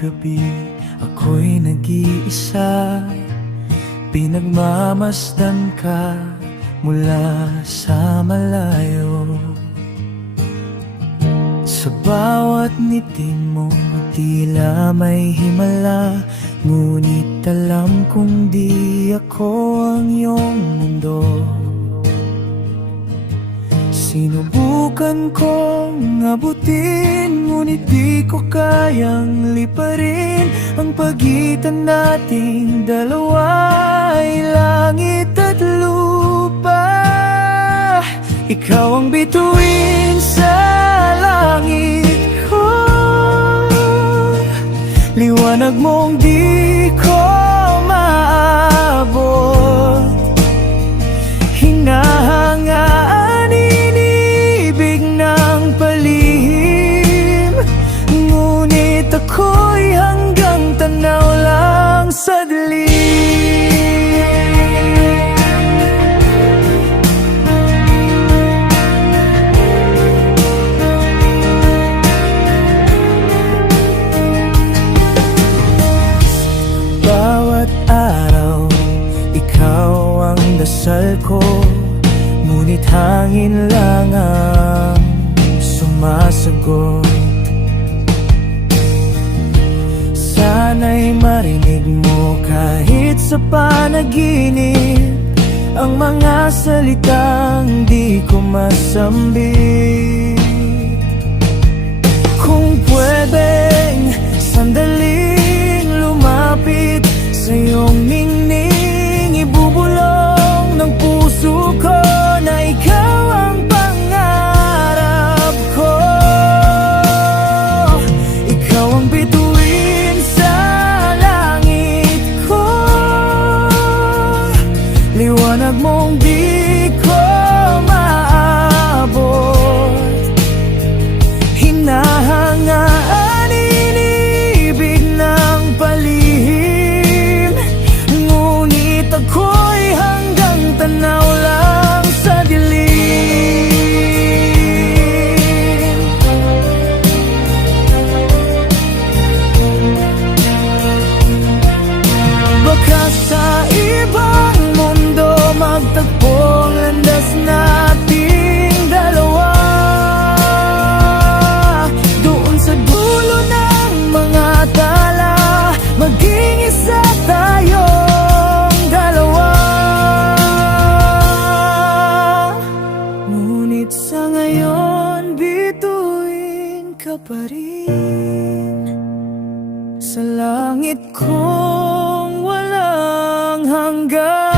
gabi ako'y nag-iisa, pinagmamasdan ka mula sa malayo. Sa bawat ngiti mo tila may himala, ngunit alam kong di ako ang iyong mundo. Sinubukan kong abutin, ngunit di ko kayang liparin. Ang pagitan nating dalawa ay langit at lupa. Ikaw ang bituin sa langit ko, liwanag mong di ko maabot. Hinahangaan inibig ng palihim, ngunit ako'y hanggang tanaw lang sa dilim. Dasal ko, ngunit hangin lang ang sumasagot. Sana'y marinig mo kahit sa panaginip ang mga salitang di ko masambit. Kung pwedeng sandaling lumapit sa iyong ningning, ibubulong ng puso ko na ikaw ang pangarap ko. Ikaw ang bituin sa langit ko, liwanag mong di ko maabot. Hinahangaan inibig ng palihim, ngunit ako'y tanaw lang sa dilim. Baka sa ibang mundo magtagpong landas nating dalawa, doon sa dulo ng mga tala, maging isa tayo. Sa ngayon, bituin ka pa rin sa langit kong walang hanggan.